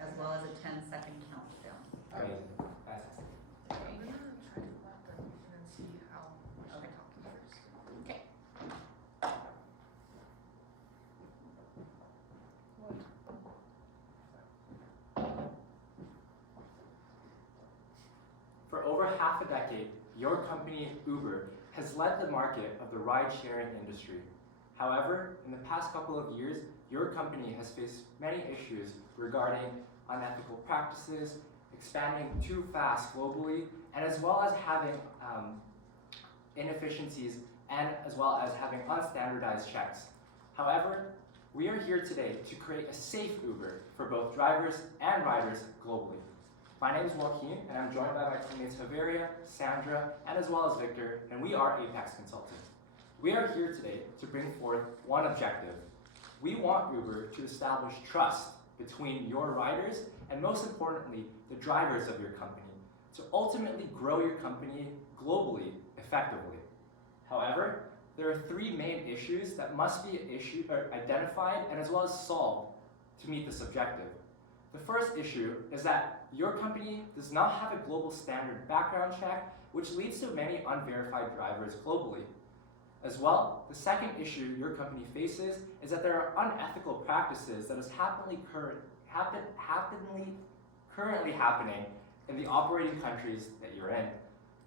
as well as a 10-second countdown. Amazing. That's I'm gonna try to let them and then see how much they're talking first. Okay. For over half a decade, your company, Uber, has led the market of the ride-sharing industry. However, in the past couple of years, your company has faced many issues regarding unethical practices, expanding too fast globally, and as well as having inefficiencies and as well as having unstandardized checks. However, we are here today to create a safe Uber for both drivers and riders globally. My name is Joaquin, and I'm joined by my teammates Javeria, Sandra, and as well as Victor, and we are Apex Consulting. We are here today to bring forth one objective. We want Uber to establish trust between your riders and, most importantly, the drivers of your company, to ultimately grow your company globally effectively. However, there are three main issues that must be identified and as well as solved to meet this objective. The first issue is that your company does not have a global standard background check, which leads to many unverified drivers globally. As well, the second issue your company faces is that there are unethical practices that is currently happening in the operating countries that you're in.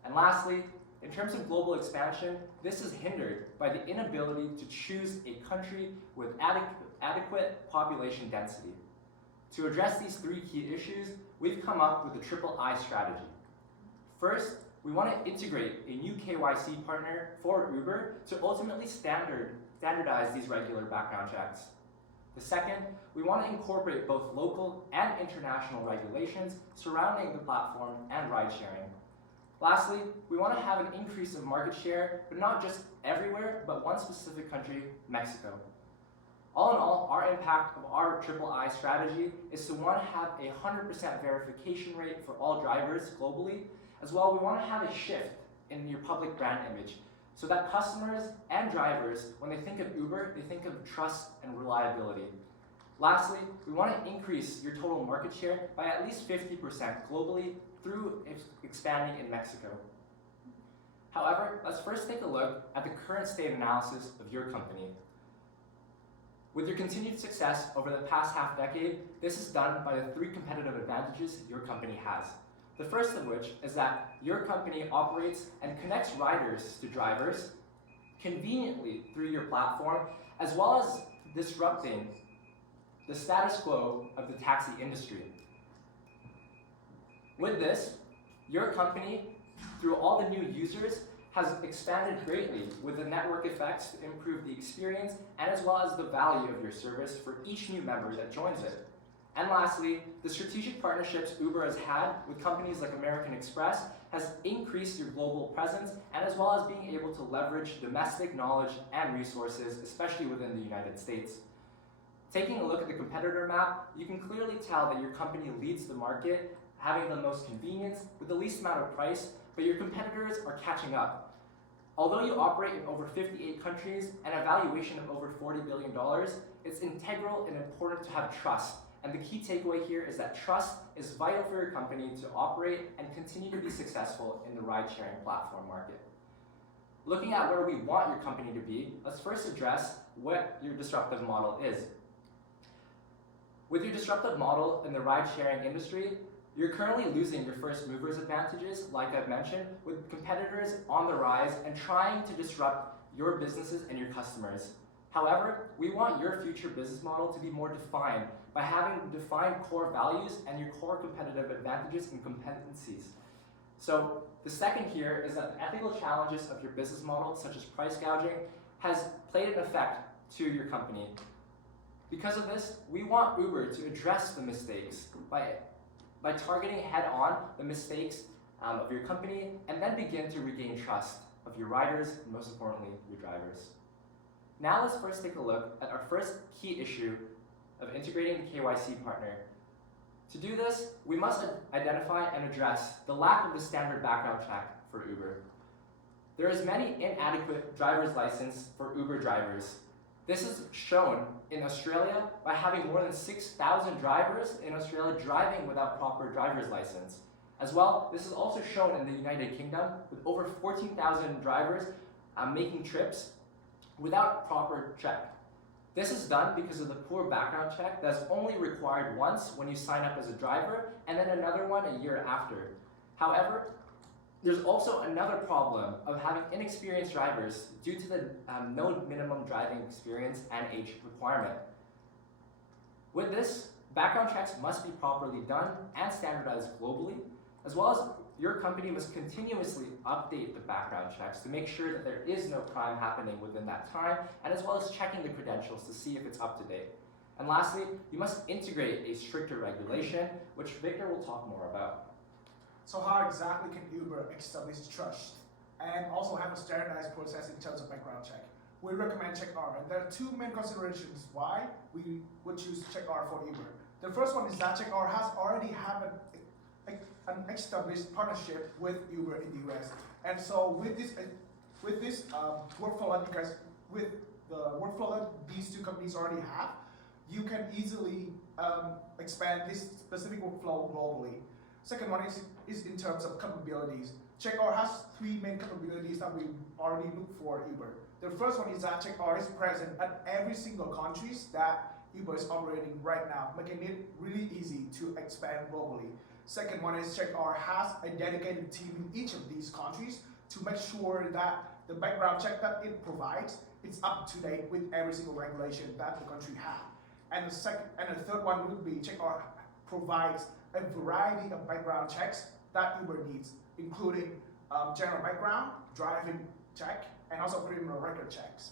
And lastly, in terms of global expansion, this is hindered by the inability to choose a country with adequate population density. To address these three key issues, we've come up with a triple I strategy. First, we want to integrate a new KYC partner for Uber to ultimately standardize these regular background checks. The second, we want to incorporate both local and international regulations surrounding the platform and ride sharing. Lastly, we want to have an increase of market share, but not just everywhere, but one specific country, Mexico. All in all, our impact of our triple I strategy is to want to have a 100% verification rate for all drivers globally. As well, we want to have a shift in your public brand image so that customers and drivers, when they think of Uber, they think of trust and reliability. Lastly, we want to increase your total market share by at least 50% globally through expanding in Mexico. However, let's first take a look at the current state analysis of your company. With your continued success over the past half decade, this is done by the three competitive advantages your company has. The first of which is that your company operates and connects riders to drivers conveniently through your platform, as well as disrupting the status quo of the taxi industry. With this, your company, through all the new users, has expanded greatly with the network effects to improve the experience and as well as the value of your service for each new member that joins it. And lastly, the strategic partnerships Uber has had with companies like American Express has increased your global presence and as well as being able to leverage domestic knowledge and resources, especially within the United States. Taking a look at the competitor map, you can clearly tell that your company leads the market, having the most convenience with the least amount of price, but your competitors are catching up. Although you operate in over 58 countries and a valuation of over $40 billion, it's integral and important to have trust. And the key takeaway here is that trust is vital for your company to operate and continue to be successful in the ride-sharing platform market. Looking at where we want your company to be, let's first address what your disruptive model is. With your disruptive model in the ride-sharing industry, you're currently losing your first movers advantages, like I've mentioned, with competitors on the rise and trying to disrupt your businesses and your customers. However, we want your future business model to be more defined by having defined core values and your core competitive advantages and competencies. So the second here is that the ethical challenges of your business model, such as price gouging, has played an effect to your company. Because of this, we want Uber to address the mistakes by targeting head-on the mistakes of your company and then begin to regain trust of your riders and most importantly, your drivers. Now let's first take a look at our first key issue of integrating the KYC partner. To do this, we must identify and address the lack of the standard background check for Uber. There is many inadequate driver's license for Uber drivers. This is shown in Australia by having more than 6,000 drivers in Australia driving without proper driver's license. As well, this is also shown in the United Kingdom with over 14,000 drivers making trips without proper check. This is done because of the poor background check that's only required once when you sign up as a driver and then another one a year after. However, there's also another problem of having inexperienced drivers due to the no minimum driving experience and age requirement. With this, background checks must be properly done and standardized globally, as well as your company must continuously update the background checks to make sure that there is no crime happening within that time, and as well as checking the credentials to see if it's up to date. And lastly, you must integrate a stricter regulation, which Victor will talk more about. So how exactly can Uber establish trust and also have a standardized process in terms of background check? We recommend CheckR, and there are two main considerations why we would choose CheckR for Uber. The first one is that CheckR has already had an established partnership with Uber in the US, and so with this workflow, because with the workflow that these two companies already have, you can easily expand this specific workflow globally. Second one is in terms of capabilities. CheckR has three main capabilities that we already look for Uber. The first one is that CheckR is present at every single countries that Uber is operating right now, making it really easy to expand globally. Second one is CheckR has a dedicated team in each of these countries to make sure that the background check that it provides is up to date with every single regulation that the country has. And the third one would be CheckR provides a variety of background checks that Uber needs, including general background, driving check, and also criminal record checks.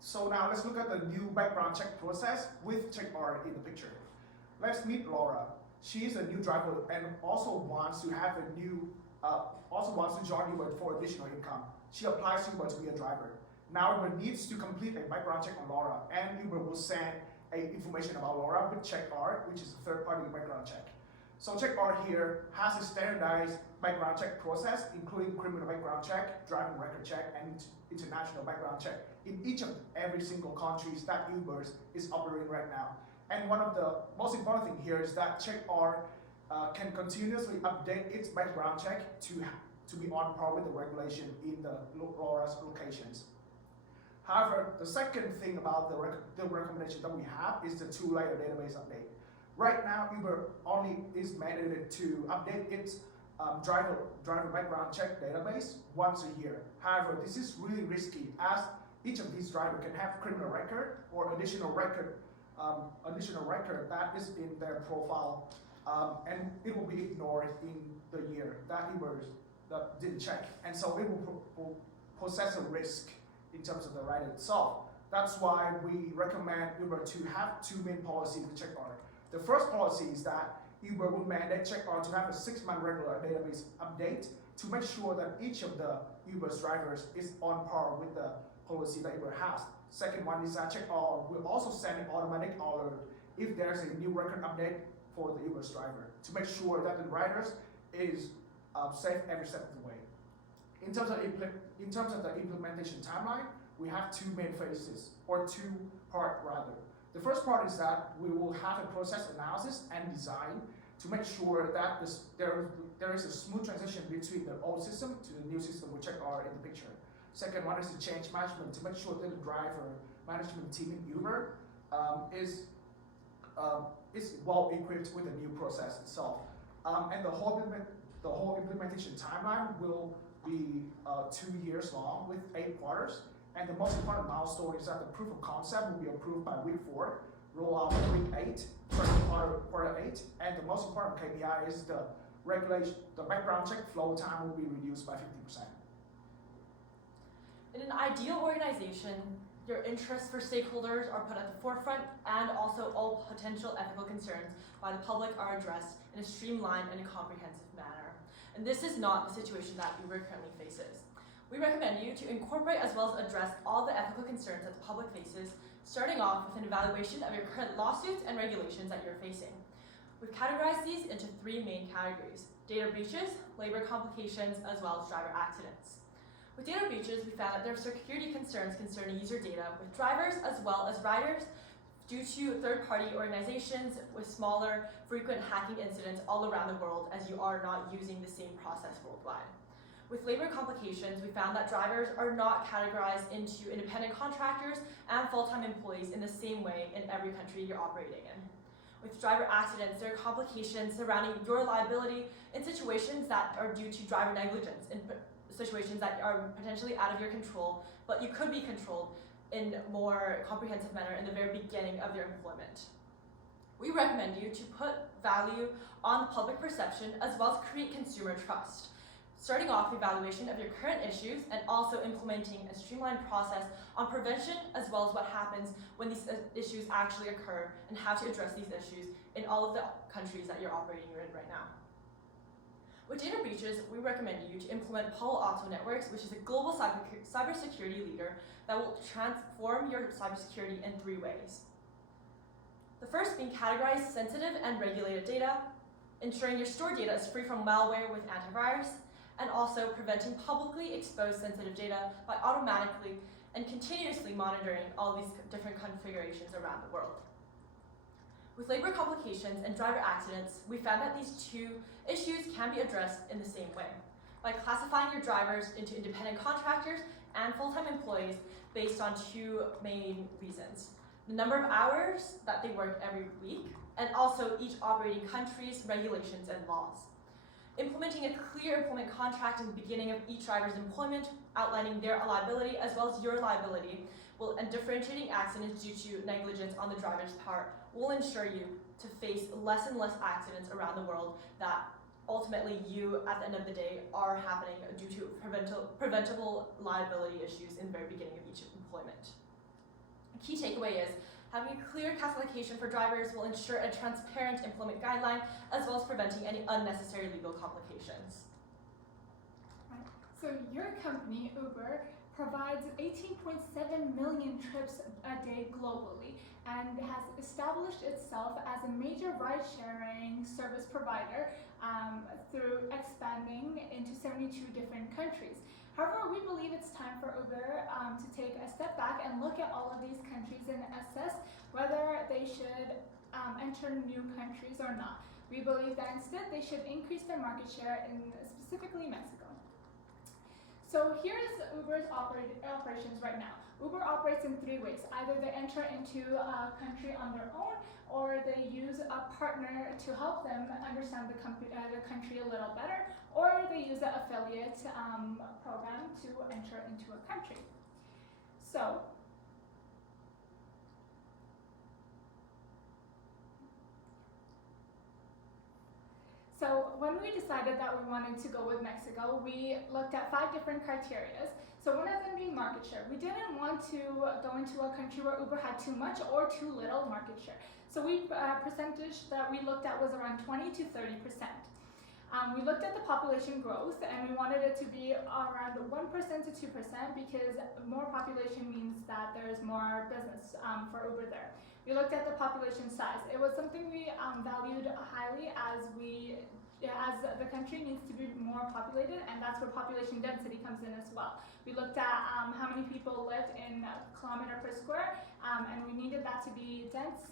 So now let's look at the new background check process with CheckR in the picture. Let's meet Laura. She is a new driver and also wants to have a new, wants to join Uber for additional income. She applies to Uber to be a driver. Now Uber needs to complete a background check on Laura, and Uber will send information about Laura with CheckR, which is a third-party background check. So CheckR here has a standardized background check process, including criminal background check, driving record check, and international background check in each of every single countries that Uber is operating right now. And one of the most important thing here is that CheckR can continuously update its background check to be on par with the regulation in the Laura's locations. However, the second thing about the recommendation that we have is the two-layer database update. Right now, Uber only is mandated to update its driver background check database once a year. However, this is really risky as each of these drivers can have criminal record or additional record that is in their profile, and it will be ignored in the year that Uber didn't check, and so it will possess a risk in terms of the right itself. That's why we recommend Uber to have two main policies with CheckR. The first policy is that Uber will mandate CheckR to have a 6-month regular database update to make sure that each of the Uber's drivers is on par with the policy that Uber has. Second one is that CheckR will also send an automatic alert if there's a new record update for the Uber's driver to make sure that the riders is safe every step of the way. In terms of the implementation timeline, we have two main phases, or two parts rather. The first part is that we will have a process analysis and design to make sure that there is a smooth transition between the old system to the new system with CheckR in the picture. Second one is the change management to make sure that the driver management team in Uber is well equipped with the new process itself. And the whole implementation timeline will be 2 years long with 8 quarters. And the most important milestone is that the proof of concept will be approved by week 4, roll out by week 8, quarter 8, and the most important KPI is the background check flow time will be reduced by 50%. In an ideal organization, your interests for stakeholders are put at the forefront, and also all potential ethical concerns by the public are addressed in a streamlined and a comprehensive manner. And this is not the situation that Uber currently faces. We recommend you to incorporate as well as address all the ethical concerns that the public faces, starting off with an evaluation of your current lawsuits and regulations that you're facing. We've categorized these into 3 main categories: data breaches, labor complications, as well as driver accidents. With data breaches, we found that there are security concerns concerning user data with drivers as well as riders due to third-party organizations with smaller, frequent hacking incidents all around the world as you are not using the same process worldwide. With labor complications, we found that drivers are not categorized into independent contractors and full-time employees in the same way in every country you're operating in. With driver accidents, there are complications surrounding your liability in situations that are due to driver negligence, in situations that are potentially out of your control, but you could be controlled in a more comprehensive manner in the very beginning of your employment. We recommend you to put value on public perception as well as create consumer trust. Starting off evaluation of your current issues and also implementing a streamlined process on prevention as well as what happens when these issues actually occur and how to address these issues in all of the countries that you're operating in right now. With data breaches, we recommend you to implement Palo Alto Networks, which is a global cybersecurity leader that will transform your cybersecurity in 3 ways. The first being categorize sensitive and regulated data, ensuring your stored data is free from malware with antivirus, and also preventing publicly exposed sensitive data by automatically and continuously monitoring all these different configurations around the world. With labor complications and driver accidents, we found that these 2 issues can be addressed in the same way, by classifying your drivers into independent contractors and full-time employees based on 2 main reasons: the number of hours that they work every week, and also each operating country's regulations and laws. Implementing a clear employment contract in the beginning of each driver's employment, outlining their liability as well as your liability, and differentiating accidents due to negligence on the driver's part will ensure you to face less and less accidents around the world that ultimately you, at the end of the day, are happening due to preventable liability issues in the very beginning of each employment. A key takeaway is having a clear classification for drivers will ensure a transparent employment guideline as well as preventing any unnecessary legal complications. Right. So your company, Uber, provides 18.7 million trips a day globally and has established itself as a major ride-sharing service provider through expanding into 72 different countries. However, we believe it's time for Uber to take a step back and look at all of these countries and assess whether they should enter new countries or not. We believe that instead they should increase their market share in specifically Mexico. So here is Uber's operations right now. Uber operates in 3 ways. Either they enter into a country on their own, or they use a partner to help them understand the country a little better, or they use an affiliate program to enter into a country. So when we decided that we wanted to go with Mexico, we looked at 5 different criteria. So one of them being market share. We didn't want to go into a country where Uber had too much or too little market share. So percentage that we looked at was around 20 to 30%. We looked at the population growth and we wanted it to be around 1% to 2% because more population means that there's more business for Uber there. We looked at the population size. It was something we valued highly as the country needs to be more populated, and that's where population density comes in as well. We looked at how many people lived in a kilometer per square, and we needed that to be dense.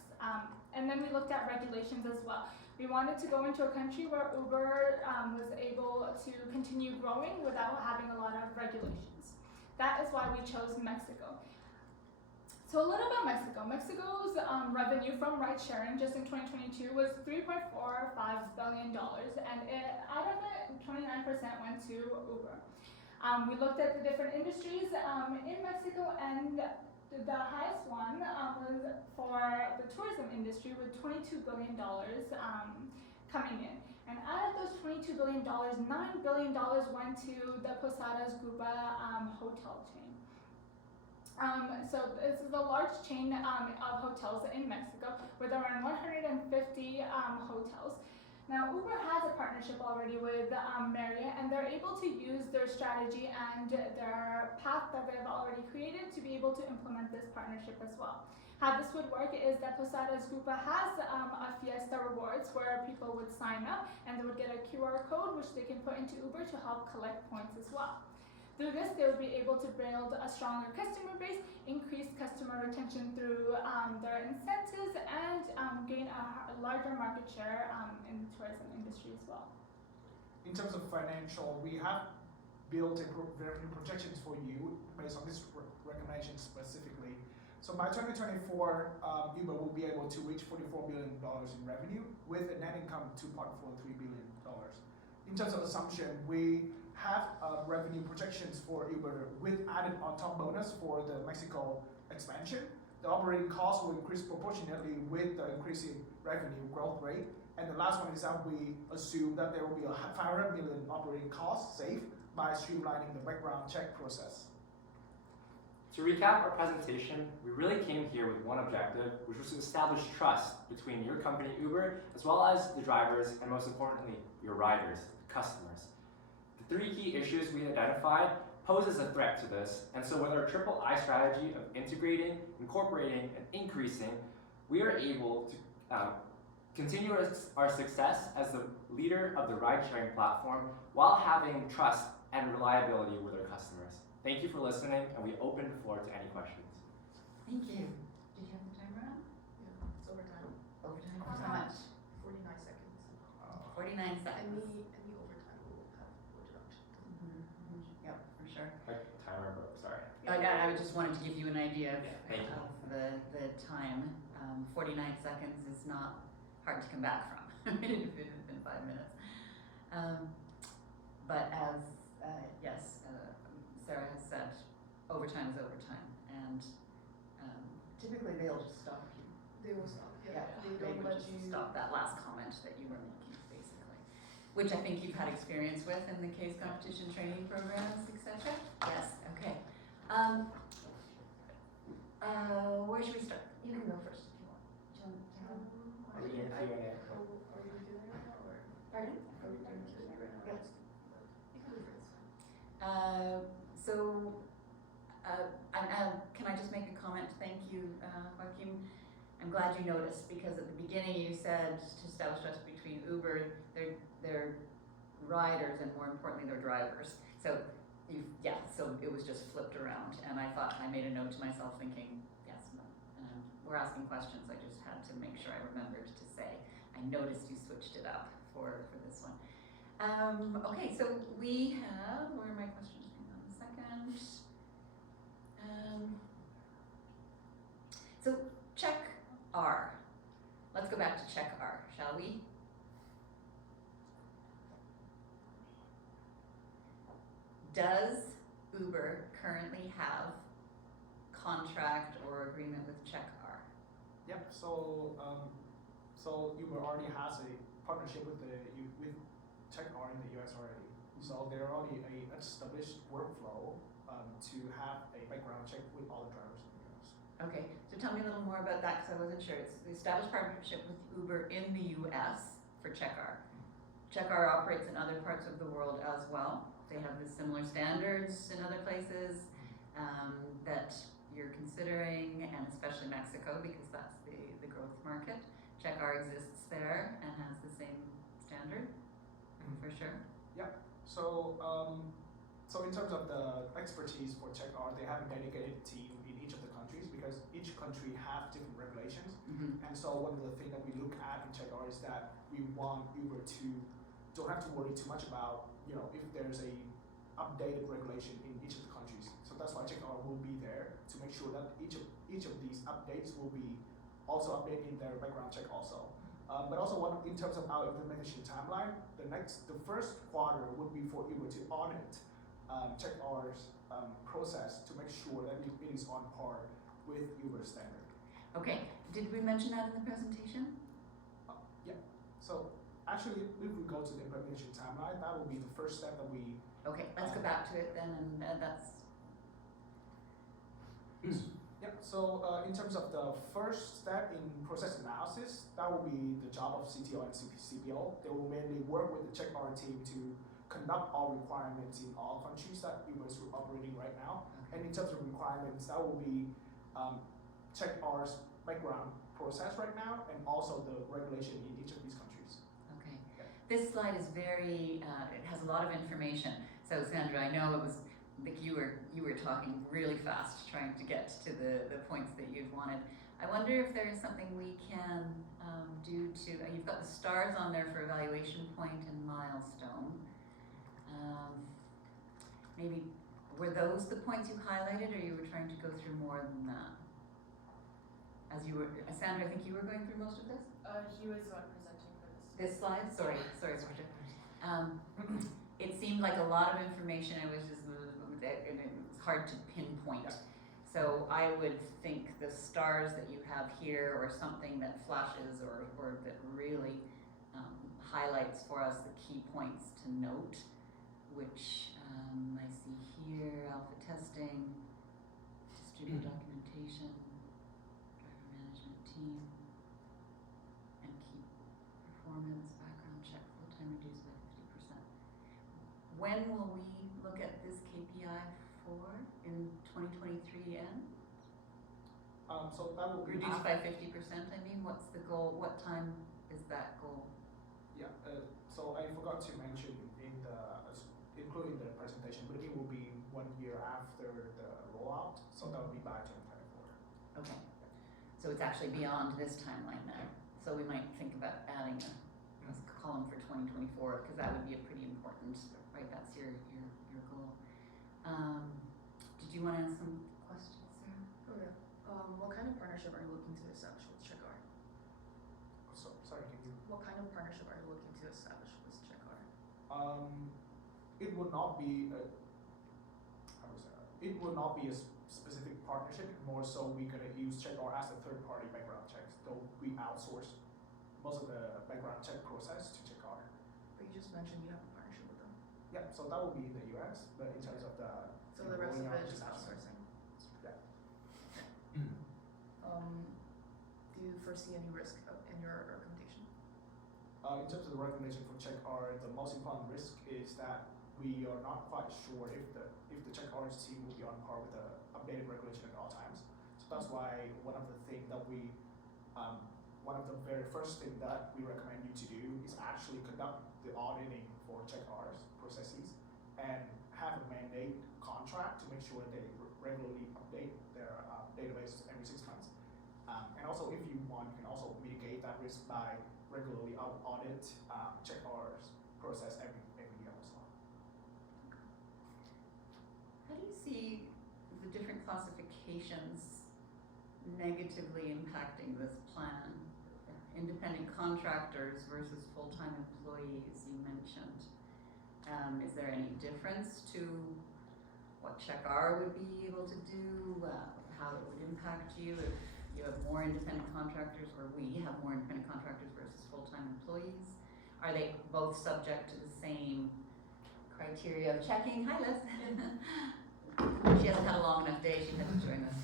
And then we looked at regulations as well. We wanted to go into a country where Uber was able to continue growing without having a lot of regulations. That is why we chose Mexico. So a little about Mexico. Mexico's revenue from ride sharing just in 2022 was $3.45 billion, and out of it, 29% went to Uber. We looked at the different industries in Mexico, and the highest one was for the tourism industry with $22 billion coming in. And out of those $22 billion, $9 billion went to the Posadas Grupa hotel chain. So this is a large chain of hotels in Mexico with around 150 hotels. Now Uber has a partnership already with Marriott, and they're able to use their strategy and their path that they've already created to be able to implement this partnership as well. How this would work is that Posadas Grupa has a Fiesta Rewards where people would sign up and they would get a QR code which they can put into Uber to help collect points as well. Through this, they would be able to build a stronger customer base, increase customer retention through their incentives, and gain a larger market share in the tourism industry as well. In terms of financial, we have built a revenue projections for you based on this recommendation specifically. So by 2024, Uber will be able to reach $44 billion in revenue with a net income of $2.43 billion. In terms of assumption, we have revenue projections for Uber with added on top bonus for the Mexico expansion. The operating costs will increase proportionately with the increasing revenue growth rate. And the last one is that we assume that there will be a $500 million operating cost saved by streamlining the background check process. To recap our presentation, we really came here with one objective, which was to establish trust between your company, Uber, as well as the drivers, and most importantly, your riders, the customers. The three key issues we identified pose as a threat to this, and so with our triple I strategy of integrating, incorporating, and increasing, we are able to continue our success as the leader of the ride-sharing platform while having trust and reliability with our customers. Thank you for listening, and we open the floor to any questions. Thank you. Did you have the timer on? Yeah, it's overtime. Overtime, how much? 49 seconds. 49 seconds. Any overtime will have a deduction. Yep, for sure. My timer broke, sorry. I just wanted to give you an idea of, Thank you. the time. 49 seconds is not hard to come back from. If it had been 5 minutes. But as, yes, Sarah has said, overtime is overtime, and typically they'll just stop you. They will stop. Yeah, They they don't would let just you. stop that last comment that you were making, basically. Which I think you've had experience with in the case competition training programs, etc. Yes, okay. Where should we start? You can go first if you want. Do you want to? Are we in Q&A? Are we doing it right now, or? Pardon? Are we doing Q&A right now? Yes. You can leave it, it's fine. Can I just make a comment? Thank you, Joaquin. I'm glad you noticed, because at the beginning you said to establish trust between Uber, their riders, and more importantly, their drivers. So it was just flipped around, and I thought, I made a note to myself thinking, yes, we're asking questions. I just had to make sure I remembered to say, I noticed you switched it up for this one. Okay, so we have, where are my questions? Hang on a second. So check R. Let's go back to check R, shall we? Does Uber currently have contract or agreement with check R? Yep. So Uber already has a partnership with CheckR in the US already. So they're already a established workflow to have a background check with all the drivers in the US. Okay, so tell me a little more about that, because I wasn't sure. It's the established partnership with Uber in the US for CheckR. CheckR operates in other parts of the world as well. They have the similar standards in other places that you're considering, and especially Mexico, because that's the growth market. CheckR exists there and has the same standard, for sure. So in terms of the expertise for CheckR, they have a dedicated team in each of the countries, because each country have different regulations. And so one of the things that we look at in CheckR is that we want Uber to don't have to worry too much about, if there's a updated regulation in each of the countries. So that's why CheckR will be there to make sure that each of these updates will be also updated in their background check also. But also in terms of our implementation timeline, the first quarter would be for Uber to audit CheckR's process to make sure that it is on par with Uber's standard. Okay, did we mention that in the presentation? Yeah. So actually, if we go to the implementation timeline, that will be the first step that we. Okay, let's go back to it then, and that's. Yeah, so in terms of the first step in process analysis, that will be the job of CTO and CPO. They will mainly work with the CheckR team to conduct all requirements in all countries that Uber is operating right now. And in terms of requirements, that will be CheckR's background process right now, and also the regulation in each of these countries. Okay. Yeah. This slide is very, it has a lot of information. So Sandra, I know it was Vic, you were talking really fast, trying to get to the points that you'd wanted. I wonder if there is something we can do to. You've got the stars on there for evaluation point and milestone. Maybe were those the points you highlighted, or you were trying to go through more than that? As you were, Sandra, I think you were going through most of this. He was the one presenting for this. This slide? Sorry, Georgia. It seemed like a lot of information. It was just, and it was hard to pinpoint. So I would think the stars that you have here, or something that flashes, or that really highlights for us the key points to note, which I see here: alpha testing, distributed documentation, driver management team, and key performance, background check, full-time reduced by 50%. When will we look at this KPI for? In 2023 end? So that will be Reduced by 50%, I mean, what's the goal? What time is that goal? Yeah, so I forgot to mention including the presentation, but it will be 1 year after the rollout, so that will be by 2024. Okay, so it's actually beyond this timeline now. So we might think about adding a column for 2024, because that would be a pretty important, right, that's your goal. Did you want to ask some questions, Sarah? Oh yeah. What kind of partnership are you looking to establish with CheckR? So sorry, can you? What kind of partnership are you looking to establish with CheckR? It would not be a, it would not be a specific partnership. More so, we're gonna use CheckR as a third-party background checks. Though we outsource most of the background check process to CheckR. But you just mentioned you have a partnership with them. Yeah, so that will be in the US, but in terms of the So the rest of rolling out it is just international. outsourcing. Yeah. Do you foresee any risk in your recommendation? In terms of the recommendation for CheckR, the most important risk is that we are not quite sure if the CheckR's team will be on par with the updated regulation at all times. So that's why one of the things that one of the very first thing that we recommend you to do is actually conduct the auditing for CheckR's processes and have a mandate contract to make sure they regularly update their database every 6 months. And also, if you want, you can also mitigate that risk by regularly audit CheckR's process every year as well. How do you see the different classifications negatively impacting this plan? Independent contractors versus full-time employees, you mentioned. Is there any difference to what CheckR would be able to do, how it would impact you if you have more independent contractors, or we have more independent contractors versus full-time employees? Are they both subject to the same criteria of checking? Hi, Liz. She hasn't had a long enough day, she had to join us.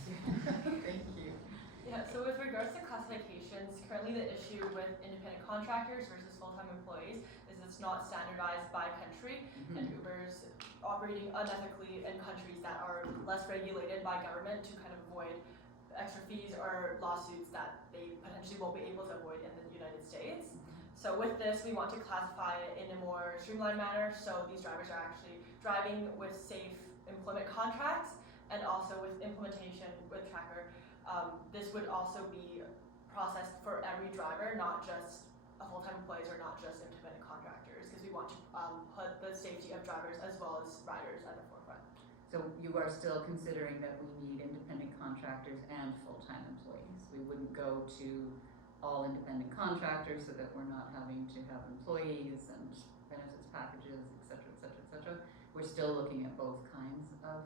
Thank you. Yeah, so with regards to classifications, currently the issue with independent contractors versus full-time employees is it's not standardized by country, and Uber's operating unethically in countries that are less regulated by government to kind of avoid extra fees or lawsuits that they potentially won't be able to avoid in the United States. So with this, we want to classify it in a more streamlined manner, so these drivers are actually driving with safe employment contracts, and also with implementation with Tracker. This would also be processed for every driver, not just full-time employees or not just independent contractors, because we want to put the safety of drivers as well as riders at the forefront. So you are still considering that we need independent contractors and full-time employees? We wouldn't go to all independent contractors so that we're not having to have employees and benefits packages, et cetera. We're still looking at both kinds of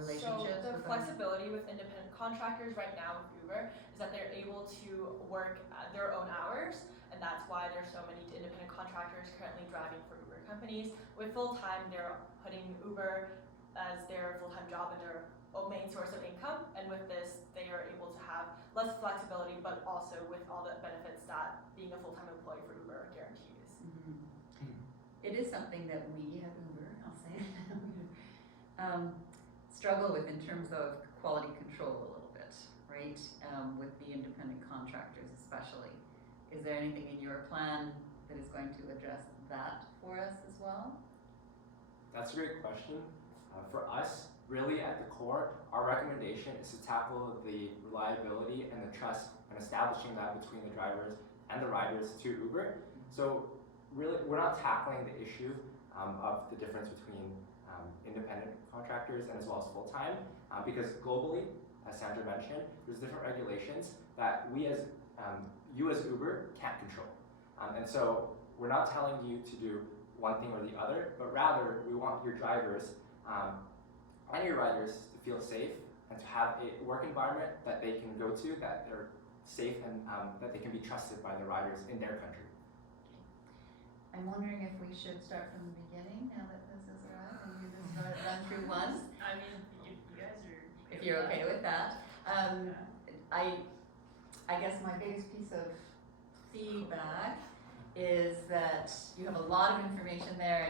relationships. So the with flexibility with independent contractors right now with Uber is that they're able to work at their own hours, and that's why there's so many independent contractors currently driving for Uber companies. With full-time, they're putting Uber as their full-time job and their main source of income, and with this, they are able to have less flexibility, but also with all the benefits that being a full-time employee for Uber guarantees. It is something that we at Uber, I'll say it, struggle with in terms of quality control a little bit, right? With the independent contractors especially. Is there anything in your plan that is going to address that for us as well? That's a great question. For us, really at the core, our recommendation is to tackle the reliability and the trust and establishing that between the drivers and the riders to Uber. So really, we're not tackling the issue of the difference between independent contractors and as well as full-time, because globally, as Sandra mentioned, there's different regulations that you as Uber can't control. And so we're not telling you to do one thing or the other, but rather we want your drivers and your riders to feel safe and to have a work environment that they can go to, that they're safe and that they can be trusted by the riders in their country. I'm wondering if we should start from the beginning now that this is arrived and do this run through once. I mean, you guys are. If you're okay with that. I guess my biggest piece of feedback is that you have a lot of information there and